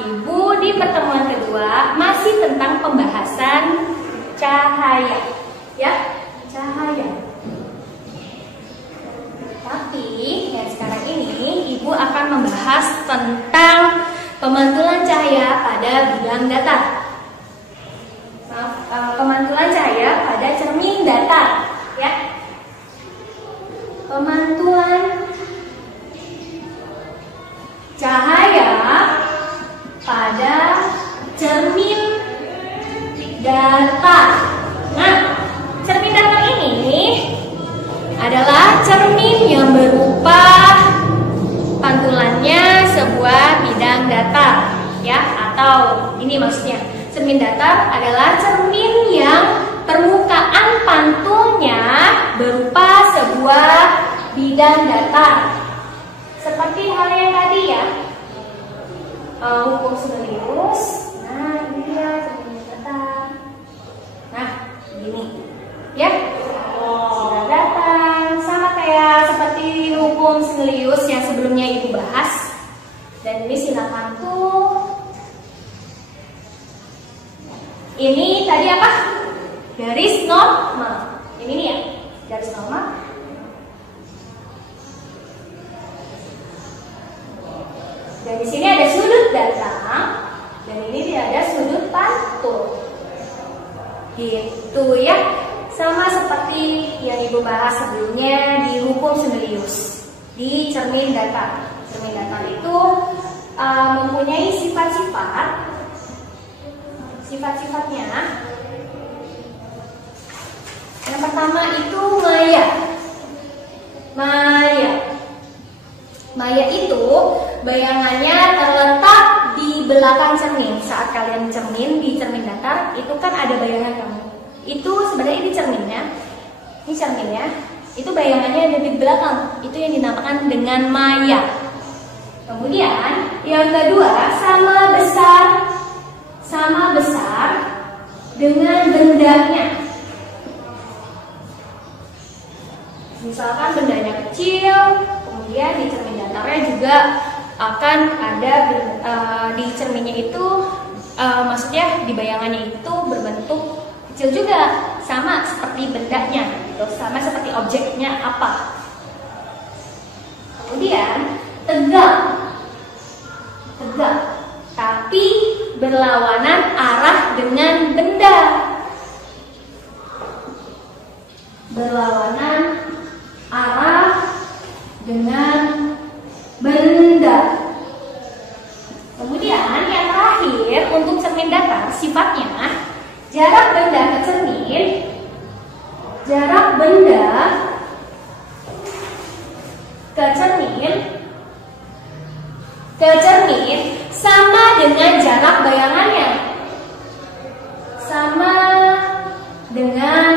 Ibu di pertemuan kedua masih tentang pembahasan cahaya, ya, cahaya. Tapi yang sekarang ini Ibu akan membahas tentang pemantulan cahaya pada bidang datar. Pemantulan cahaya pada cermin datar, ya. Pemantulan cahaya pada cermin datar. Nah, cermin datar ini adalah cermin yang berupa pantulannya sebuah bidang datar, ya, atau ini maksudnya cermin datar adalah cermin yang permukaan pantulnya berupa sebuah bidang datar. Seperti hal yang tadi, ya, hukum Snellius. Nah, ini dia cermin datar. Nah, begini, ya, sinar datar sama kayak seperti hukum Snellius yang sebelumnya Ibu bahas. Dan ini sinar pantul. Ini tadi apa? Garis normal. Ini nih, ya, garis normal. Dan di sini ada sudut datang, dan ini ada sudut pantul. Gitu, ya. Sama seperti yang Ibu bahas sebelumnya di hukum Snellius di cermin datar. Cermin datar itu mempunyai sifat-sifat. Sifat-sifatnya, yang pertama itu maya. Maya itu bayangannya terletak di belakang cermin. Saat kalian cermin di cermin datar, itu kan ada bayangan kamu. Itu sebenarnya ini cerminnya. Ini cerminnya. Itu bayangannya ada di belakang. Itu yang dinamakan dengan maya. Kemudian yang kedua, sama besar dengan bendanya. Misalkan bendanya kecil, kemudian di cermin datarnya juga akan ada di cerminnya itu, maksudnya di bayangannya itu berbentuk kecil juga, sama seperti bendanya, gitu, sama seperti objeknya apa. Kemudian tegak, tapi berlawanan arah dengan benda. Berlawanan arah dengan benda. Kemudian yang terakhir untuk cermin datar, sifatnya jarak benda ke cermin, jarak benda ke cermin sama dengan jarak bayangannya. Sama dengan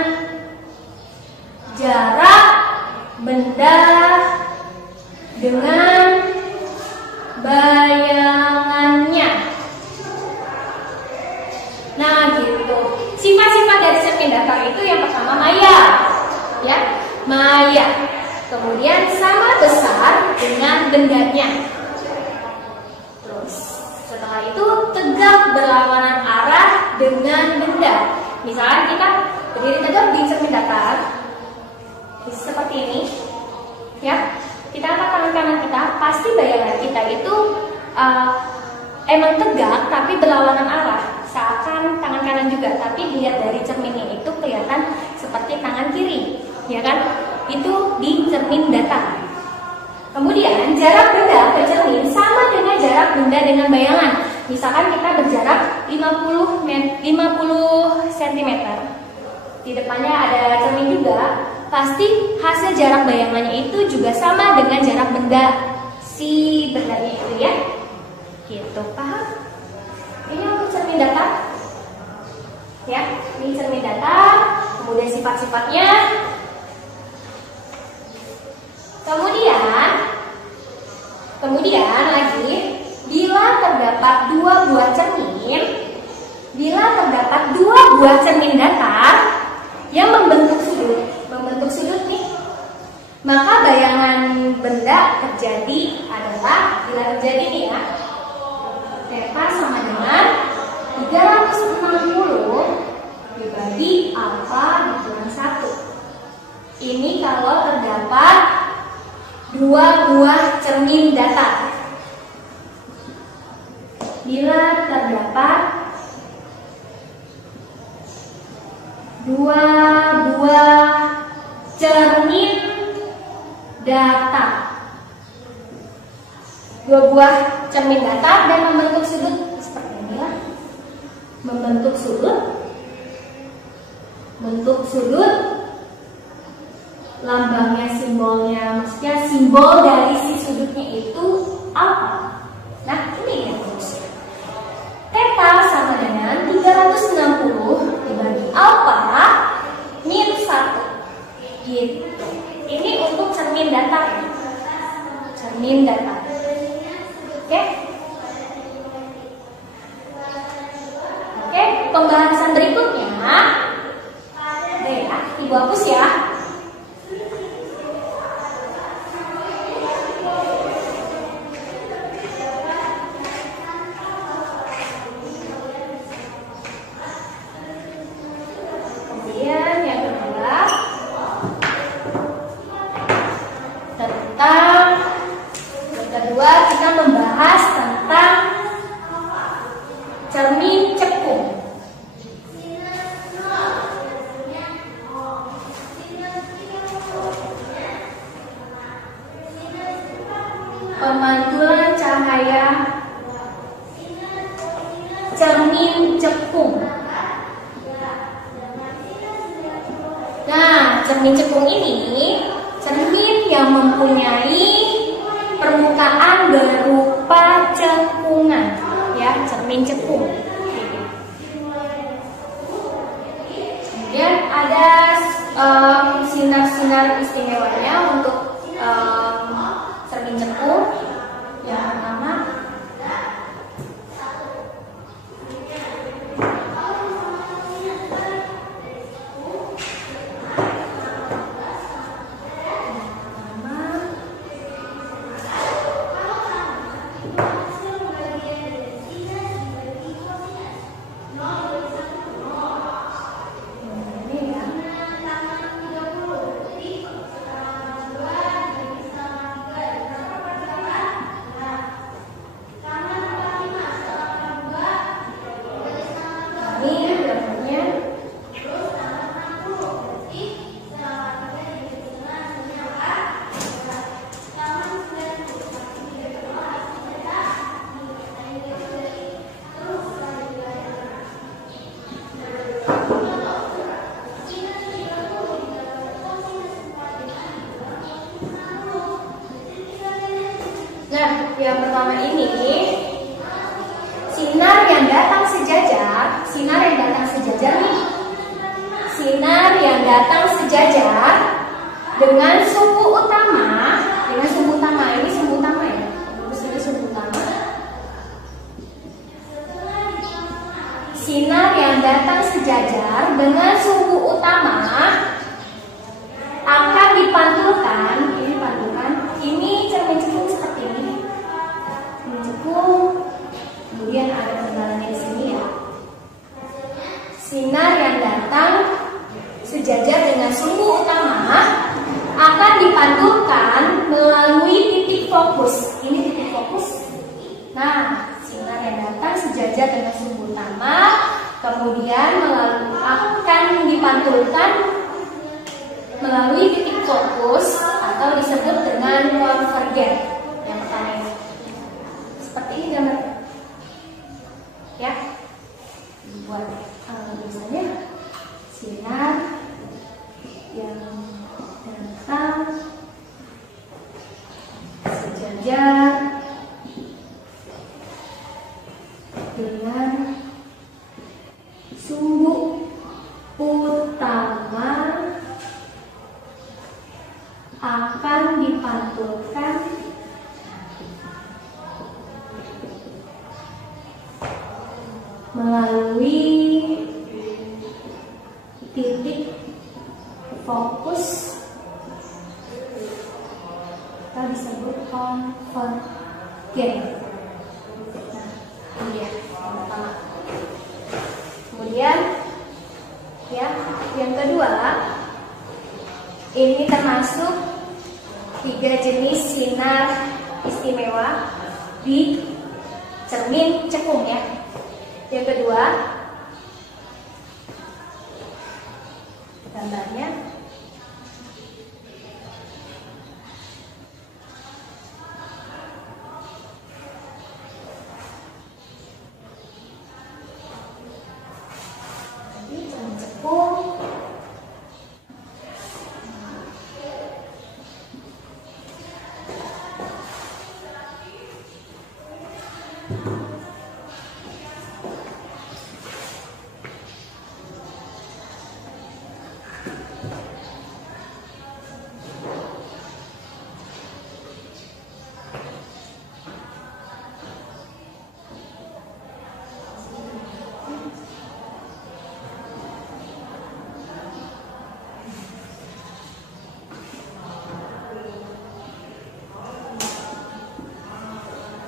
jarak benda dengan bayangannya. Nah, gitu. Sifat-sifat dari cermin datar itu yang pertama maya, ya, maya. Kemudian sama besar dengan bendanya. Terus setelah itu tegak berlawanan arah dengan benda. Misalkan kita berdiri tegak di cermin datar, seperti ini, ya. Kita angkat tangan kanan kita, pasti bayangan kita itu emang tegak tapi berlawanan arah, seakan tangan kanan juga. Tapi dilihat dari cerminnya itu kelihatan seperti tangan kiri, ya kan? Itu di cermin datar. Kemudian jarak benda ke cermin sama dengan jarak benda dengan bayangan. Misalkan kita berjarak 50 cm. Di depannya ada cermin juga, pasti hasil jarak bayangannya itu juga sama dengan jarak benda si bendanya itu, ya. Gitu, paham? Ini untuk cermin datar. Ya, ini cermin datar, kemudian sifat-sifatnya. Kemudian lagi, bila terdapat dua buah cermin datar yang membentuk sudut nih, maka bayangan benda terjadi adalah bila terjadi nih, ya, pas dibagi alfa dikurang 1. Ini kalau terdapat dua buah cermin datar. Bila terdapat dua buah cermin datar, dua buah cermin datar dan membentuk sudut seperti inilah. Membentuk sudut, lambangnya, simbolnya, maksudnya simbol dari si sudutnya itu alfa. Nah, ini yang rumusnya. Theta sama dengan 360 dibagi alfa min 1. Gitu. Ini untuk cermin datar. Cermin datar. Oke? Oke, pembahasan berikutnya. Ya, Ibu hapus ya. Kedua, kita membahas tentang cermin cekung. Pemantulan cahaya cermin cekung. Nah, cermin cekung ini cermin yang mempunyai permukaan berupa cekungan, ya, cermin cekung. Kemudian ada sinar-sinar istimewanya untuk cermin cekung. Yang pertama, yang pertama ini sinar yang datang sejajar, dengan sumbu utama, ini sumbu utama ya, terus ini sumbu utama. Sinar yang datang sejajar dengan sumbu utama akan dipantulkan, ini cermin cekung seperti ini. Kemudian ada penggalannya di sini ya. Sinar yang datang sejajar dengan sumbu utama akan dipantulkan melalui titik fokus. Ini titik fokus. Nah, sinar yang datang sejajar dengan sumbu utama kemudian akan dipantulkan melalui titik fokus atau disebut dengan konvergen. Yang pertama ini. Seperti ini gambarnya. Ya. Buat misalnya sinar yang datang sejajar dengan sumbu utama akan dipantulkan melalui titik fokus kita disebut konvergen. Nah, ini ya yang pertama. Kemudian Ya, yang kedua, ini termasuk 3 jenis sinar istimewa di cermin cekung ya. Yang kedua, gambarnya ini cermin cekung.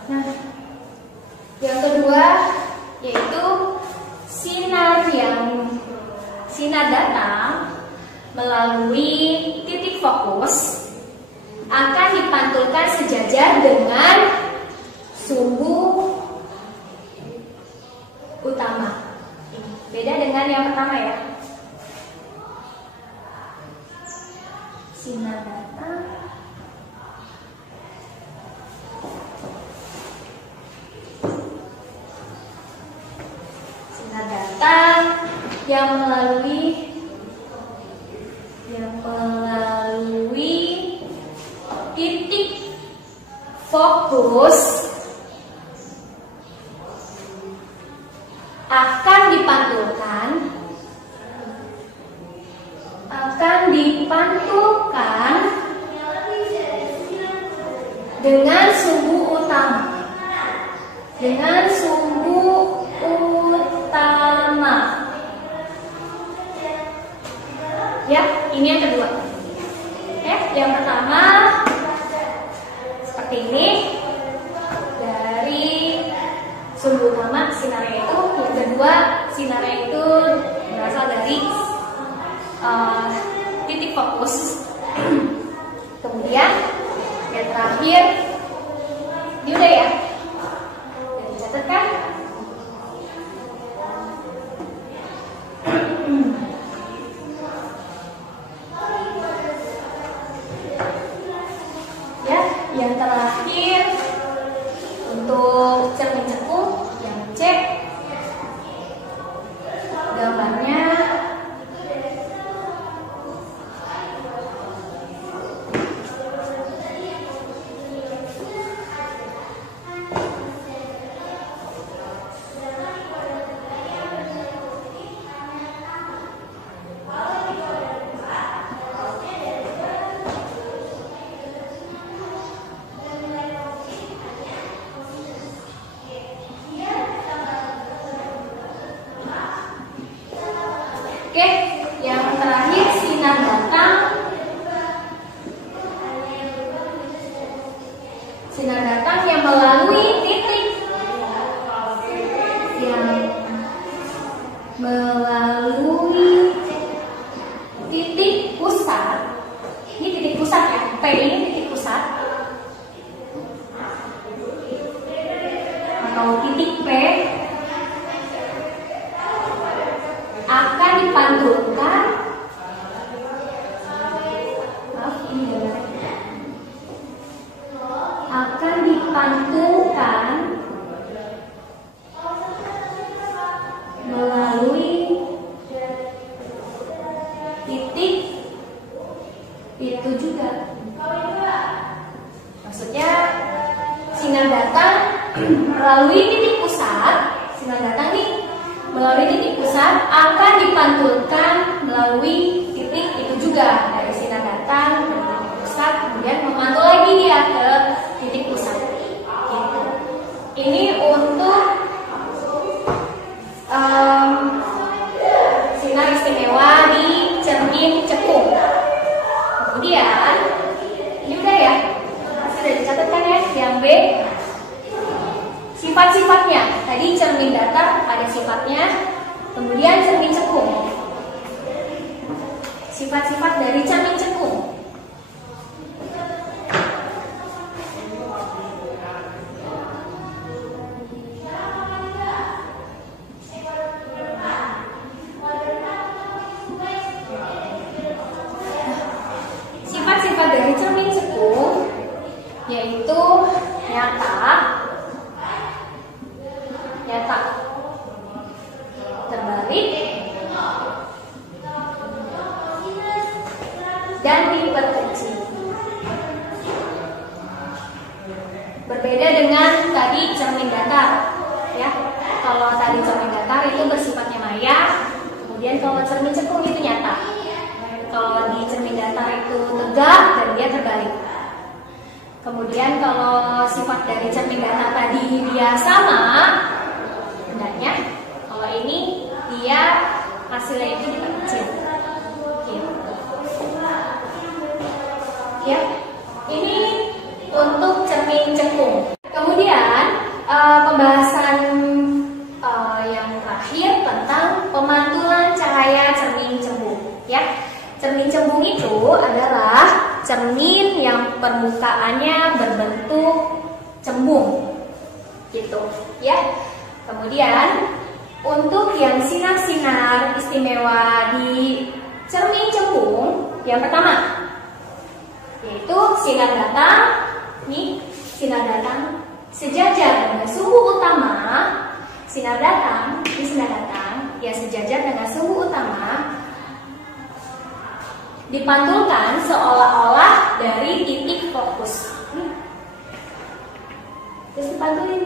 Nah, yang kedua yaitu sinar datang melalui titik fokus akan dipantulkan sejajar dengan sumbu utama. Beda dengan yang pertama ya. Sinar datang yang melalui titik fokus akan dipantulkan dengan sumbu utama. Ya, ini yang kedua. Yang pertama seperti ini dari sumbu utama sinarnya itu. Yang kedua sinarnya itu berasal dari titik fokus. Kemudian yang terakhir, ini udah ya, udah dicatat kan? Yang terakhir untuk cermin cekung yang C, gambarnya yang terakhir sinar datang yang melalui titik pusat. Ini titik pusat ya, P ini titik pusat atau titik P akan dipantulkan melalui titik itu juga. Maksudnya sinar datang melalui titik pusat, sinar datang nih melalui titik pusat akan dipantulkan melalui titik itu juga. Dari sinar datang ke titik pusat kemudian memantul lagi dia ke titik pusat. Gitu. Ini untuk sinar istimewa di cermin cekung. Kemudian ini udah ya, sudah dicatatkan ya. Yang B, sifat-sifatnya. Tadi cermin datar ada sifatnya, kemudian cermin cekung. dengan tadi cermin datar, ya. Kalau tadi cermin datar itu bersifatnya maya, kemudian kalau cermin cekung itu nyata. Kalau di cermin datar itu tegak dan dia terbalik. Kemudian kalau sifat dari cermin datar tadi dia sama bendanya, kalau ini dia hasilnya itu diperkecil. Ya, ini untuk cermin cekung. Kemudian pembahasan yang terakhir tentang pemantulan cahaya cermin cembung. Ya, cermin cembung itu adalah cermin yang permukaannya berbentuk cembung, gitu. Ya. Kemudian untuk yang sinar-sinar istimewa di cermin cembung, yang pertama yaitu sinar datang. Nih, sinar datang sejajar dengan sumbu utama. Sinar datang, ini sinar datang, ya sejajar dengan sumbu utama, dipantulkan seolah-olah dari titik fokus. Terus dipantulin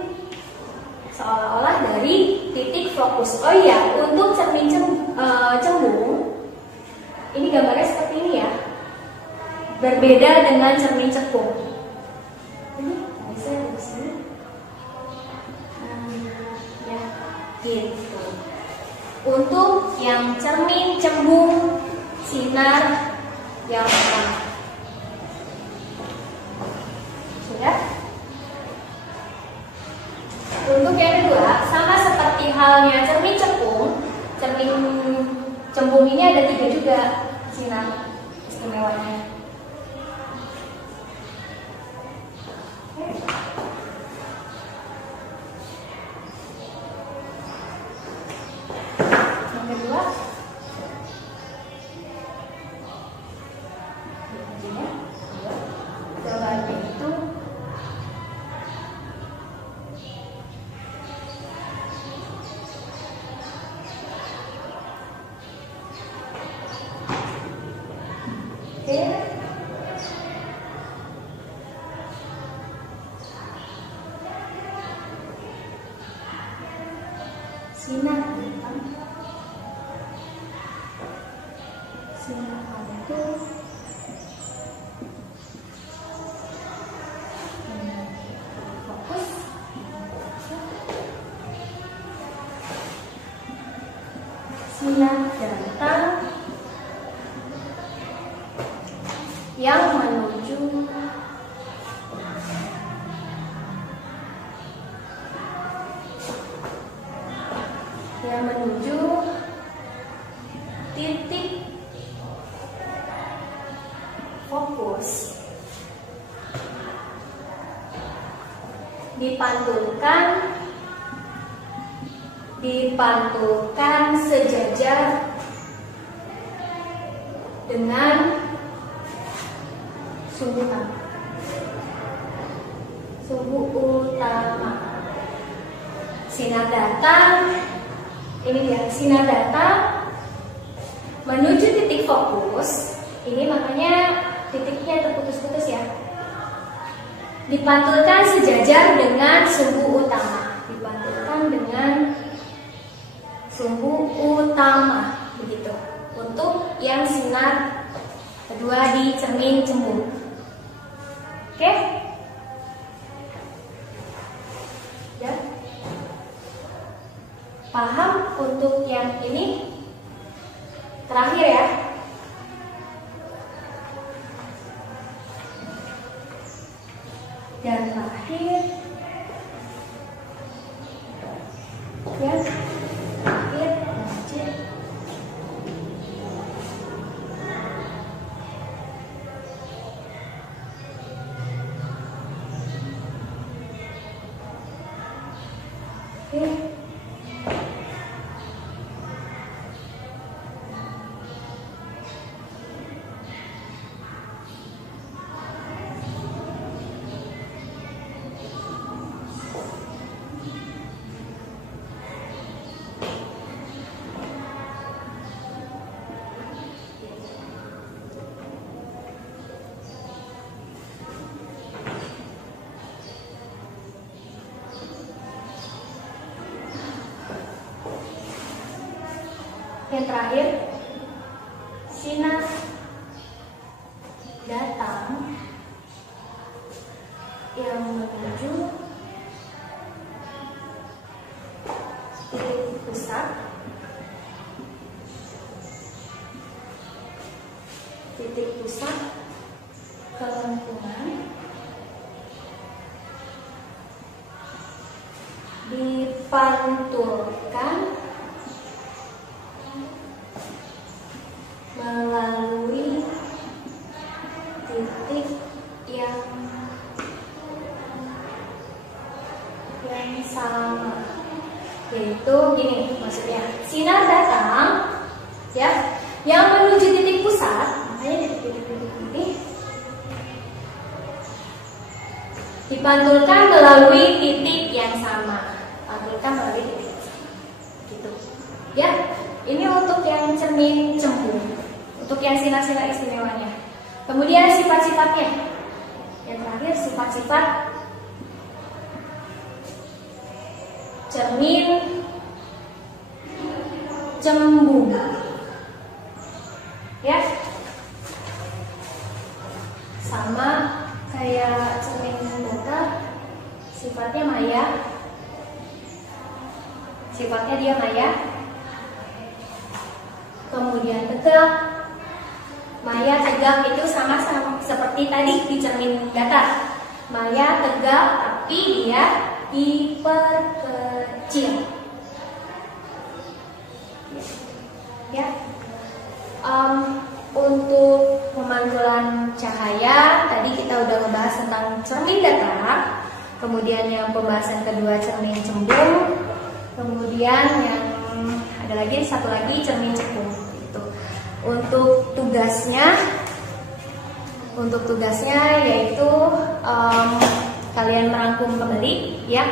seolah-olah dari titik fokus. Oh iya, untuk cermin cembung, ini gambarnya seperti ini ya. Berbeda dengan cermin cekung. Ini bisa di sini. Ya, gitu. Untuk yang cermin cembung sinar yang pertama. Sudah? Untuk yang kedua, sama seperti halnya cermin cekung, cermin cembung ini ada 3 juga sinar istimewanya. Yang kedua, gambarnya itu sinar hitam, sinar itu fokus, sinar datang yang menuju titik fokus, dipantulkan sejajar dengan sumbu utama. Sinar datang, ini dia sinar datang menuju titik fokus. Ini makanya titiknya terputus-putus ya. Dipantulkan sejajar dengan sumbu utama. Dipantulkan dengan sumbu utama, begitu. Untuk yang sinar kedua di cermin cembung. Oke? Ya. Paham untuk yang ini? Terakhir ya. Dan terakhir ya, terakhir lanjut. Oke. Yang terakhir, sinar datang yang menuju titik pusat kelengkungan dipantulkan melalui titik yang sama, yaitu gini maksudnya, sinar datang ya yang menuju titik pusat, makanya titik-titik ini dipantulkan melalui titik yang sama, pantulkan melalui titik gitu ya. Ini untuk yang cermin cembung, untuk yang sinar-sinar istimewanya. Kemudian sifat-sifatnya, yang terakhir sifat-sifat cermin cembung ya, sama kayak cermin datar, sifatnya maya, sifatnya dia maya. Kemudian tegak, maya tegak itu sama seperti tadi di cermin datar, maya tegak tapi dia diperkecil ya. Untuk pemantulan cahaya tadi kita udah membahas tentang cermin datar, kemudian yang pembahasan kedua cermin cembung, kemudian yang ada lagi satu lagi cermin cekung gitu. Untuk tugasnya yaitu kalian merangkum kembali ya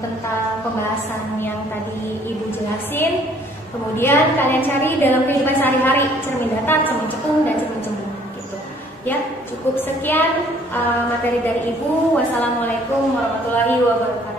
tentang pembahasan yang tadi Ibu jelasin. Kemudian kalian cari dalam kehidupan sehari-hari cermin datar, cermin cekung, dan cermin cembung gitu. Ya, cukup sekian materi dari Ibu. Wassalamualaikum warahmatullahi wabarakatuh.